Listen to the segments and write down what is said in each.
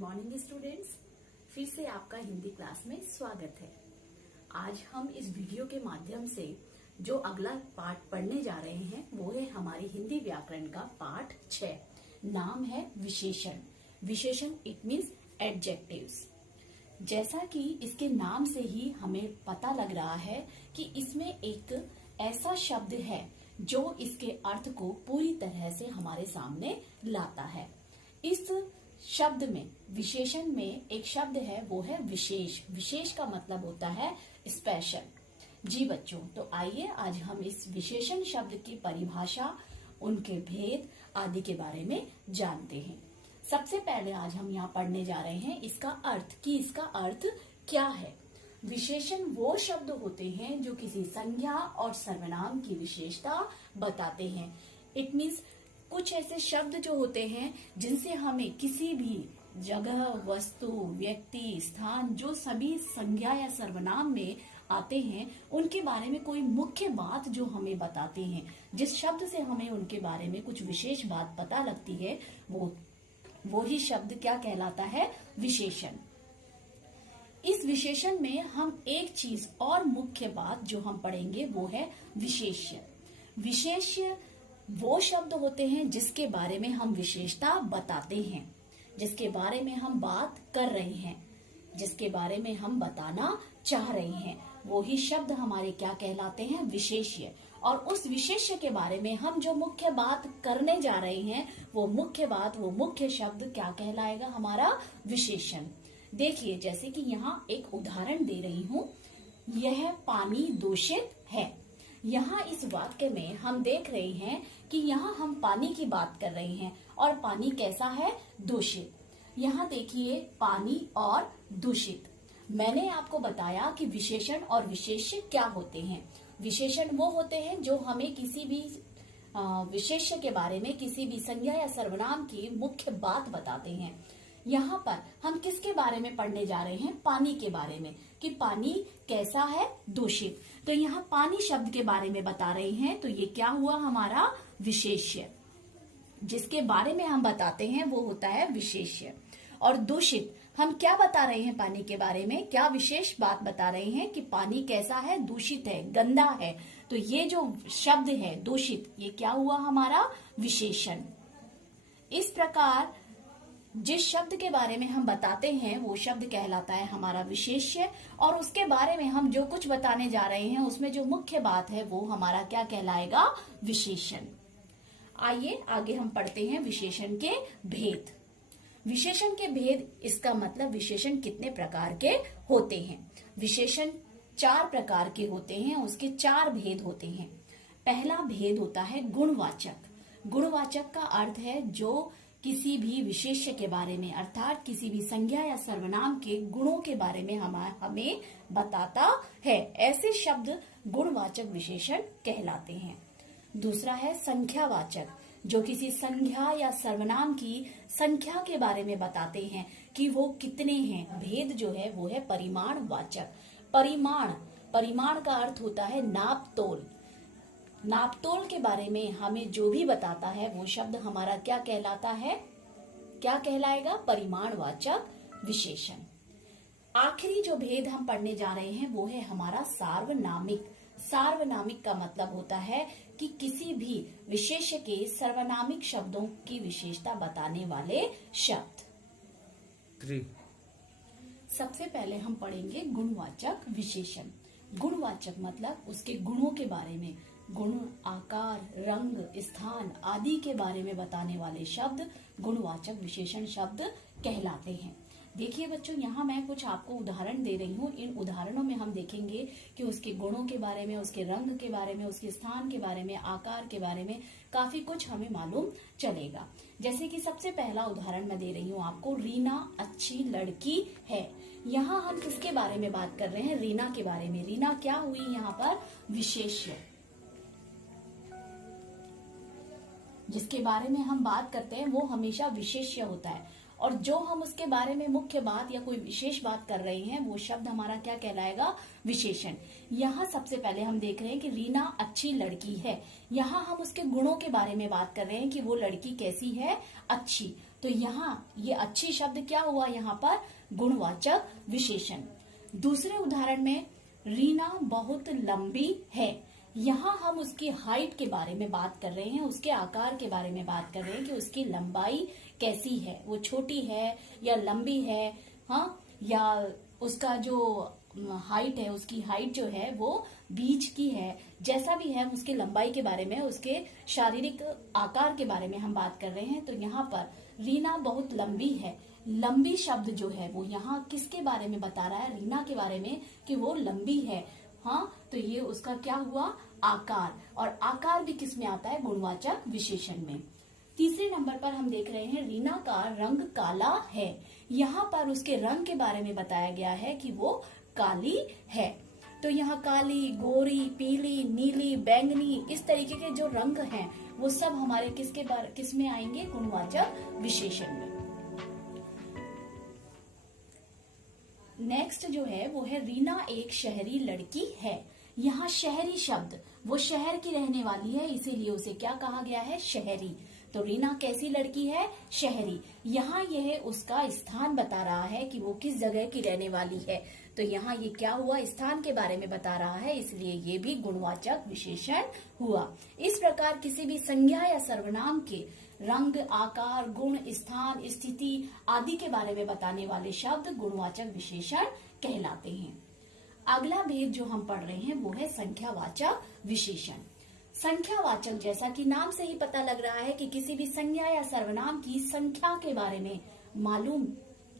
Morning students, फिर से आपका हिंदी क्लास में स्वागत है। आज हम इस वीडियो के माध्यम से जो अगला पाठ पढ़ने जा रहे हैं वो है हमारी हिंदी व्याकरण का पाठ 6। नाम है विशेषण। विशेषण इट मीन्स एडजेक्टिव्स। जैसा कि इसके नाम से ही हमें पता लग रहा है कि इसमें एक ऐसा शब्द है जो इसके अर्थ को पूरी तरह से हमारे सामने लाता है। इस शब्द में, विशेषण में एक शब्द है वो है विशेष। विशेष का मतलब होता है स्पेशल। जी बच्चों, तो आइए आज हम इस विशेषण शब्द की परिभाषा, उनके भेद आदि के बारे में जानते हैं। सबसे पहले आज हम यहाँ पढ़ने जा रहे हैं इसका अर्थ, कि इसका अर्थ क्या है। विशेषण वो शब्द होते हैं जो किसी संज्ञा और सर्वनाम की विशेषता बताते हैं। इट मीन्स कुछ ऐसे शब्द जो होते हैं जिनसे हमें किसी भी जगह, वस्तु, व्यक्ति, स्थान, जो सभी संज्ञा या सर्वनाम में आते हैं, उनके बारे में कोई मुख्य बात जो हमें बताते हैं। जिस शब्द से हमें उनके बारे में कुछ विशेष बात पता लगती है वो ही शब्द क्या कहलाता है? विशेषण। इस विशेषण में हम एक चीज और मुख्य बात जो हम पढ़ेंगे वो है विशेष्य। विशेष्य वो शब्द होते हैं जिसके बारे में हम विशेषता बताते हैं, जिसके बारे में हम बात कर रहे हैं, जिसके बारे में हम बताना चाह रहे हैं, वो ही शब्द हमारे क्या कहलाते हैं? विशेष्य। और उस विशेष्य के बारे में हम जो मुख्य बात करने जा रहे हैं वो मुख्य बात, वो मुख्य शब्द क्या कहलाएगा? हमारा विशेषण। देखिए, जैसे कि यहाँ एक उदाहरण दे रही हूँ, यह पानी दूषित है। यहाँ इस वाक्य में हम देख रहे हैं कि यहाँ हम पानी की बात कर रहे हैं और पानी कैसा है? दूषित। यहाँ देखिए, पानी और दूषित। मैंने आपको बताया कि विशेषण और विशेष्य क्या होते हैं। विशेषण वो होते हैं जो हमें किसी भी विशेष्य के बारे में, किसी भी संज्ञा या सर्वनाम की मुख्य बात बताते हैं। यहाँ पर हम किसके बारे में पढ़ने जा रहे हैं? पानी के बारे में, कि पानी कैसा है? दूषित। तो यहाँ पानी शब्द के बारे में बता रहे हैं, तो ये क्या हुआ? हमारा विशेष्य। जिसके बारे में हम बताते हैं वो होता है विशेष्य। और दूषित, हम क्या बता रहे हैं पानी के बारे में? क्या विशेष बात बता रहे हैं कि पानी कैसा है? दूषित है, गंदा है। तो ये जो शब्द है दूषित, ये क्या हुआ? हमारा विशेषण। इस प्रकार जिस शब्द के बारे में हम बताते हैं वो शब्द कहलाता है हमारा विशेष्य, और उसके बारे में हम जो कुछ बताने जा रहे हैं उसमें जो मुख्य बात है वो हमारा क्या कहलाएगा? विशेषण। आइए आगे हम पढ़ते हैं विशेषण के भेद। विशेषण के भेद, इसका मतलब विशेषण कितने प्रकार के होते हैं। विशेषण 4 प्रकार के होते हैं, उसके 4 भेद होते हैं। पहला भेद होता है गुणवाचक। गुणवाचक का अर्थ है जो किसी भी विशेष्य के बारे में, अर्थात किसी भी संज्ञा या सर्वनाम के गुणों के बारे में हमें बताता है। ऐसे शब्द गुणवाचक विशेषण कहलाते हैं। दूसरा है संख्यावाचक, जो किसी संज्ञा या सर्वनाम की संख्या के बारे में बताते हैं कि वो कितने हैं। भेद जो है वो है परिमाणवाचक। परिमाण का अर्थ होता है नाप तोल। नापतोल के बारे में हमें जो भी बताता है वो शब्द हमारा क्या कहलाता है? क्या कहलाएगा? परिमाणवाचक विशेषण। आखिरी जो भेद हम पढ़ने जा रहे हैं वो है हमारा सार्वनामिक। सार्वनामिक का मतलब होता है कि किसी भी विशेष्य के सर्वनामिक शब्दों की विशेषता बताने वाले शब्द। सबसे पहले हम पढ़ेंगे गुणवाचक विशेषण। गुणवाचक मतलब उसके गुणों के बारे में, गुण, आकार, रंग, स्थान आदि के बारे में बताने वाले शब्द गुणवाचक विशेषण शब्द कहलाते हैं। देखिए बच्चों, यहाँ मैं कुछ आपको उदाहरण दे रही हूँ। इन उदाहरणों में हम देखेंगे कि उसके गुणों के बारे में, उसके रंग के बारे में, उसके स्थान के बारे में, आकार के बारे में काफी कुछ हमें मालूम चलेगा। जैसे कि सबसे पहला उदाहरण मैं दे रही हूँ आपको, रीना अच्छी लड़की है। यहाँ हम किसके बारे में बात कर रहे हैं? रीना के बारे में। रीना क्या हुई यहाँ पर? विशेष्य। जिसके बारे में हम बात करते हैं वो हमेशा विशेष्य होता है, और जो हम उसके बारे में मुख्य बात या कोई विशेष बात कर रहे हैं वो शब्द हमारा क्या कहलाएगा? विशेषण। यहाँ सबसे पहले हम देख रहे हैं कि रीना अच्छी लड़की है। यहाँ हम उसके गुणों के बारे में बात कर रहे हैं कि वो लड़की कैसी है? अच्छी। तो यहाँ ये अच्छी शब्द क्या हुआ, यहाँ पर गुणवाचक विशेषण। दूसरे उदाहरण में रीना बहुत लंबी है। यहाँ हम उसकी हाइट के बारे में बात कर रहे हैं, उसके आकार के बारे में बात कर रहे हैं कि उसकी लंबाई कैसी है, वो छोटी है या लंबी है, हाँ, या उसका जो हाइट है, उसकी हाइट जो है वो बीच की है, जैसा भी है उसकी लंबाई के बारे में, उसके शारीरिक आकार के बारे में हम बात कर रहे हैं। तो यहाँ पर रीना बहुत लंबी है, लंबी शब्द जो है वो यहाँ किसके बारे में बता रहा है, रीना के बारे में कि वो लंबी है, हाँ, तो ये उसका क्या हुआ, आकार, और आकार भी किस में आता है, गुणवाचक विशेषण में। तीसरे नंबर पर हम देख रहे हैं रीना का रंग काला है। यहाँ पर उसके रंग के बारे में बताया गया है कि वो काली है। तो यहाँ काली, गोरी, पीली, नीली, बैंगनी, इस तरीके के जो रंग हैं वो सब हमारे किस में आएंगे, गुणवाचक विशेषण में। नेक्स्ट जो है वो है रीना एक शहरी लड़की है। यहाँ शहरी शब्द, वो शहर की रहने वाली है, इसीलिए उसे क्या कहा गया है, शहरी। तो रीना कैसी लड़की है, शहरी। यहाँ यह उसका स्थान बता रहा है कि वो किस जगह की रहने वाली है। तो यहाँ ये क्या हुआ, स्थान के बारे में बता रहा है, इसलिए ये भी गुणवाचक विशेषण हुआ। इस प्रकार किसी भी संज्ञा या सर्वनाम के रंग, आकार, गुण, स्थान, स्थिति आदि के बारे में बताने वाले शब्द गुणवाचक विशेषण कहलाते हैं। अगला भेद जो हम पढ़ रहे हैं वो है संख्यावाचक विशेषण। संख्यावाचक, जैसा कि नाम से ही पता लग रहा है कि किसी भी संज्ञा या सर्वनाम की संख्या के बारे में मालूम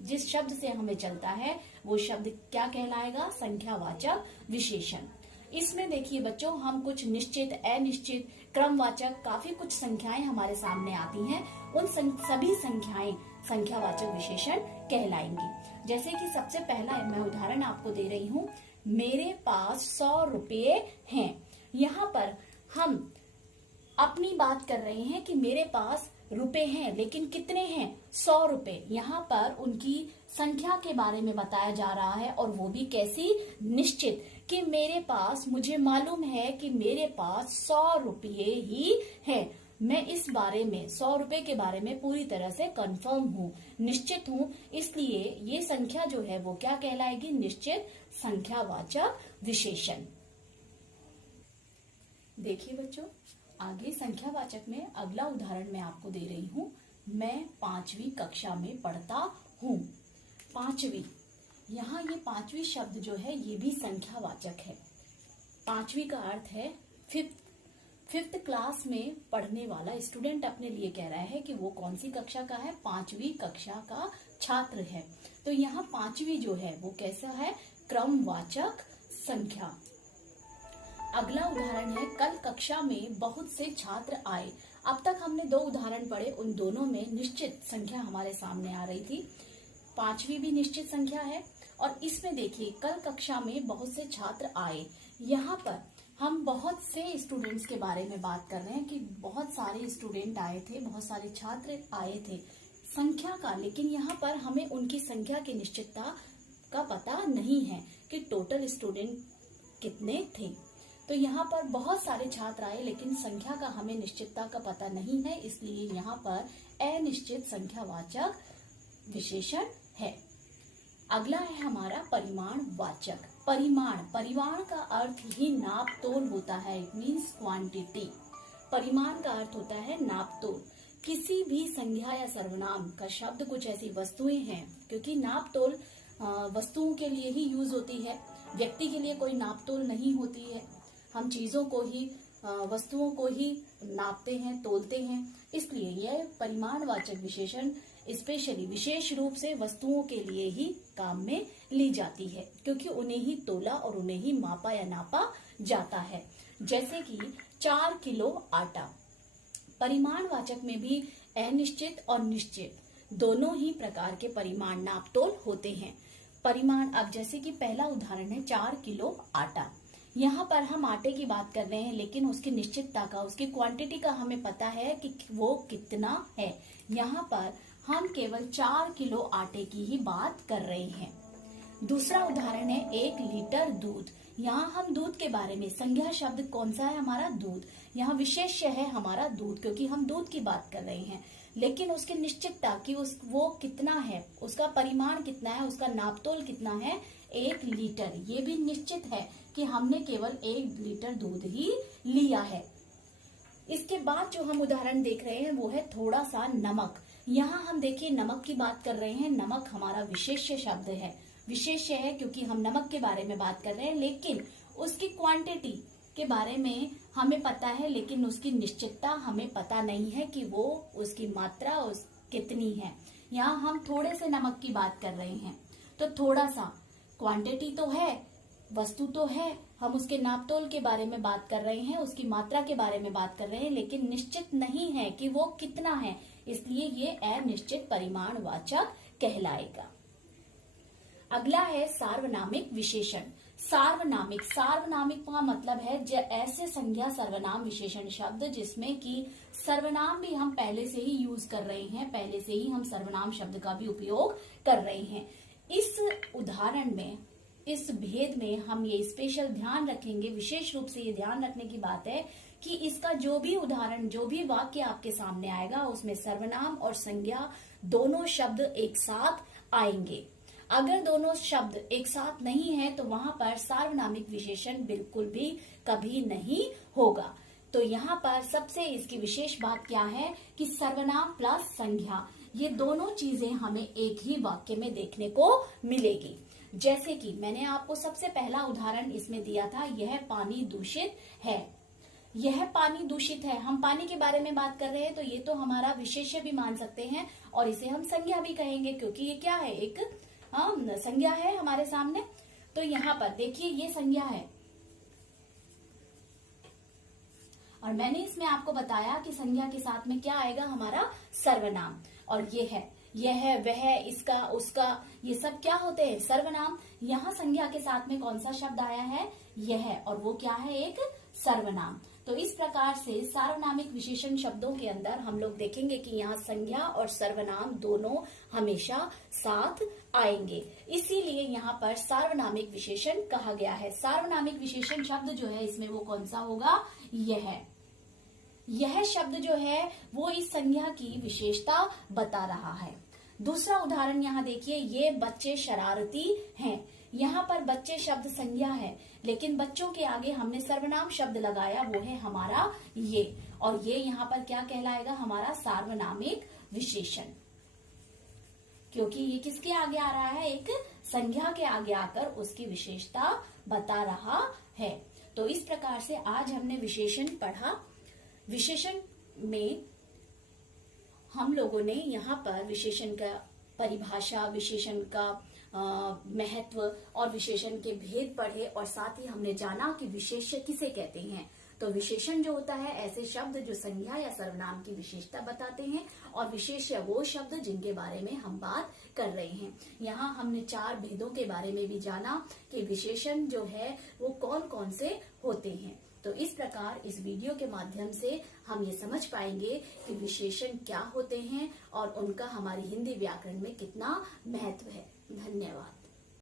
जिस शब्द से हमें चलता है वो शब्द क्या कहलाएगा, संख्यावाचक विशेषण। इसमें देखिए बच्चों, हम कुछ निश्चित, अनिश्चित, क्रमवाचक, काफी कुछ संख्याएं हमारे सामने आती हैं, उन सभी संख्याएं संख्यावाचक विशेषण कहलाएंगी। जैसे कि सबसे पहला मैं उदाहरण आपको दे रही हूँ, मेरे पास 100 रुपये हैं। यहाँ पर हम अपनी बात कर रहे हैं कि मेरे पास रुपए हैं, लेकिन कितने हैं, 100 रुपए। यहाँ पर उनकी संख्या के बारे में बताया जा रहा है, और वो भी कैसी, निश्चित, कि मेरे पास, मुझे मालूम है कि मेरे पास 100 रुपये ही है। मैं इस बारे में, 100 रुपए के बारे में पूरी तरह से कंफर्म हूँ, निश्चित हूँ, इसलिए ये संख्या जो है वो क्या कहलाएगी, निश्चित संख्यावाचक विशेषण। देखिए बच्चों, आगे संख्यावाचक में अगला उदाहरण मैं आपको दे रही हूँ, मैं 5वीं कक्षा में पढ़ता हूँ। 5वीं, यहाँ ये 5वीं शब्द जो है ये भी संख्यावाचक है। 5वीं का अर्थ है फिफ्थ क्लास में पढ़ने वाला स्टूडेंट अपने लिए कह रहा है कि वो कौन सी कक्षा का है, 5वीं कक्षा का छात्र है। तो यहाँ 5वीं जो है वो कैसा है, क्रमवाचक संख्या। अगला उदाहरण है, कल कक्षा में बहुत से छात्र आए। अब तक हमने 2 उदाहरण पढ़े, उन दोनों में निश्चित संख्या हमारे सामने आ रही थी। 5वीं भी निश्चित संख्या है, और इसमें देखिए कल कक्षा में बहुत से छात्र आए। यहाँ पर हम बहुत से स्टूडेंट्स के बारे में बात कर रहे हैं कि बहुत सारे स्टूडेंट आए थे, बहुत सारे छात्र आए थे, संख्या का, लेकिन यहाँ पर हमें उनकी संख्या की निश्चितता का पता नहीं है कि टोटल स्टूडेंट कितने थे। तो यहाँ पर बहुत सारे छात्र आए, लेकिन संख्या का हमें निश्चितता का पता नहीं है, इसलिए यहाँ पर अनिश्चित संख्यावाचक विशेषण है। अगला है हमारा परिमाणवाचक। परिमाण का अर्थ ही नाप तोल होता है, इट मीन्स क्वांटिटी। परिमाण का अर्थ होता है नाप तोल। किसी भी संज्ञा या सर्वनाम का शब्द कुछ ऐसी वस्तुएं हैं, क्योंकि नाप तोल वस्तुओं के लिए ही यूज होती है, व्यक्ति के लिए कोई नाप तोल नहीं होती है। हम चीजों को ही, वस्तुओं को ही नापते हैं, तोलते हैं, इसलिए यह परिमाणवाचक विशेषण स्पेशली, विशेष रूप से वस्तुओं के लिए ही काम में ली जाती है, क्योंकि उन्हें ही तोला और उन्हें ही मापा या नापा जाता है। जैसे कि 4 किलो आटा। परिमाणवाचक में भी अनिश्चित और निश्चित दोनों ही प्रकार के परिमाण नाप तोल होते हैं। परिमाण, अब जैसे कि पहला उदाहरण है 4 किलो आटा। यहाँ पर हम आटे की बात कर रहे हैं, लेकिन उसकी निश्चितता का, उसकी क्वांटिटी का हमें पता है कि वो कितना है। यहाँ पर हम केवल 4 किलो आटे की ही बात कर रहे हैं। दूसरा उदाहरण है 1 लीटर दूध। यहाँ हम दूध के बारे में, संज्ञा शब्द कौन सा है हमारा, दूध। यहाँ विशेष्य है हमारा दूध, क्योंकि हम दूध की बात कर रहे हैं। लेकिन उसकी निश्चितता कि वो कितना है, उसका परिमाण कितना है, उसका नापतोल कितना है, 1 लीटर, ये भी निश्चित है कि हमने केवल 1 लीटर दूध ही लिया है। इसके बाद जो हम उदाहरण देख रहे हैं वो है थोड़ा सा नमक। यहाँ हम देखिए नमक की बात कर रहे हैं। नमक हमारा विशेष्य शब्द है। विशेष्य है क्योंकि हम नमक के बारे में बात कर रहे हैं, लेकिन उसकी क्वांटिटी के बारे में हमें पता है, लेकिन उसकी निश्चितता हमें पता नहीं है कि वो उसकी मात्रा कितनी है। यहाँ हम थोड़े से नमक की बात कर रहे हैं, तो थोड़ा सा क्वांटिटी तो है, वस्तु तो है, हम उसके नापतोल के बारे में बात कर रहे हैं, उसकी मात्रा के बारे में बात कर रहे हैं, लेकिन निश्चित नहीं है कि वो कितना है, इसलिए ये अनिश्चित परिमाणवाचक कहलाएगा। अगला है सार्वनामिक विशेषण। सार्वनामिक का मतलब है ऐसे संज्ञा सर्वनाम विशेषण शब्द जिसमें कि सर्वनाम भी हम पहले से ही यूज कर रहे हैं, पहले से ही हम सर्वनाम शब्द का भी उपयोग कर रहे हैं। इस उदाहरण में, इस भेद में हम ये स्पेशल ध्यान रखेंगे, विशेष रूप से ये ध्यान रखने की बात है कि इसका जो भी उदाहरण, जो भी वाक्य आपके सामने आएगा उसमें सर्वनाम और संज्ञा दोनों शब्द एक साथ आएंगे। अगर दोनों शब्द एक साथ नहीं है तो वहां पर सार्वनामिक विशेषण बिल्कुल भी कभी नहीं होगा। तो यहाँ पर सबसे इसकी विशेष बात क्या है कि सर्वनाम प्लस संज्ञा, ये दोनों चीजें हमें एक ही वाक्य में देखने को मिलेगी। जैसे कि मैंने आपको सबसे पहला उदाहरण इसमें दिया था, यह पानी दूषित है। यह पानी दूषित है, हम पानी के बारे में बात कर रहे हैं, तो ये तो हमारा विशेष्य भी मान सकते हैं और इसे हम संज्ञा भी कहेंगे, क्योंकि ये क्या है, एक संज्ञा है हमारे सामने। तो यहाँ पर देखिए ये संज्ञा है और मैंने इसमें आपको बताया कि संज्ञा के साथ में क्या आएगा, हमारा सर्वनाम। और ये है, यह, वह, इसका, उसका, ये सब क्या होते हैं, सर्वनाम। यहाँ संज्ञा के साथ में कौन सा शब्द आया है, यह, और वो क्या है, एक सर्वनाम। तो इस प्रकार से सार्वनामिक विशेषण शब्दों के अंदर हम लोग देखेंगे कि यहाँ संज्ञा और सर्वनाम दोनों हमेशा साथ आएंगे, इसीलिए यहाँ पर सार्वनामिक विशेषण कहा गया है। सार्वनामिक विशेषण शब्द जो है इसमें वो कौन सा होगा, यह शब्द जो है वो इस संज्ञा की विशेषता बता रहा है। दूसरा उदाहरण यहाँ देखिए, ये बच्चे शरारती हैं। यहाँ पर बच्चे शब्द संज्ञा है, लेकिन बच्चों के आगे हमने सर्वनाम शब्द लगाया, वो है हमारा ये, और ये यहाँ पर क्या कहलाएगा, हमारा सार्वनामिक विशेषण, क्योंकि ये किसके आगे आ रहा है, एक संज्ञा के आगे आकर उसकी विशेषता बता रहा है। तो इस प्रकार से आज हमने विशेषण पढ़ा। विशेषण में हम लोगों ने यहाँ पर विशेषण का परिभाषा, विशेषण का महत्व और विशेषण के भेद पढ़े, और साथ ही हमने जाना कि विशेष्य किसे कहते हैं। तो विशेषण जो होता है ऐसे शब्द जो संज्ञा या सर्वनाम की विशेषता बताते हैं, और विशेष्य वो शब्द जिनके बारे में हम बात कर रहे हैं। यहाँ हमने 4 भेदों के बारे में भी जाना कि विशेषण जो है वो कौन कौन से होते हैं। तो इस प्रकार इस वीडियो के माध्यम से हम ये समझ पाएंगे कि विशेषण क्या होते हैं और उनका हमारी हिंदी व्याकरण में कितना महत्व है। धन्यवाद।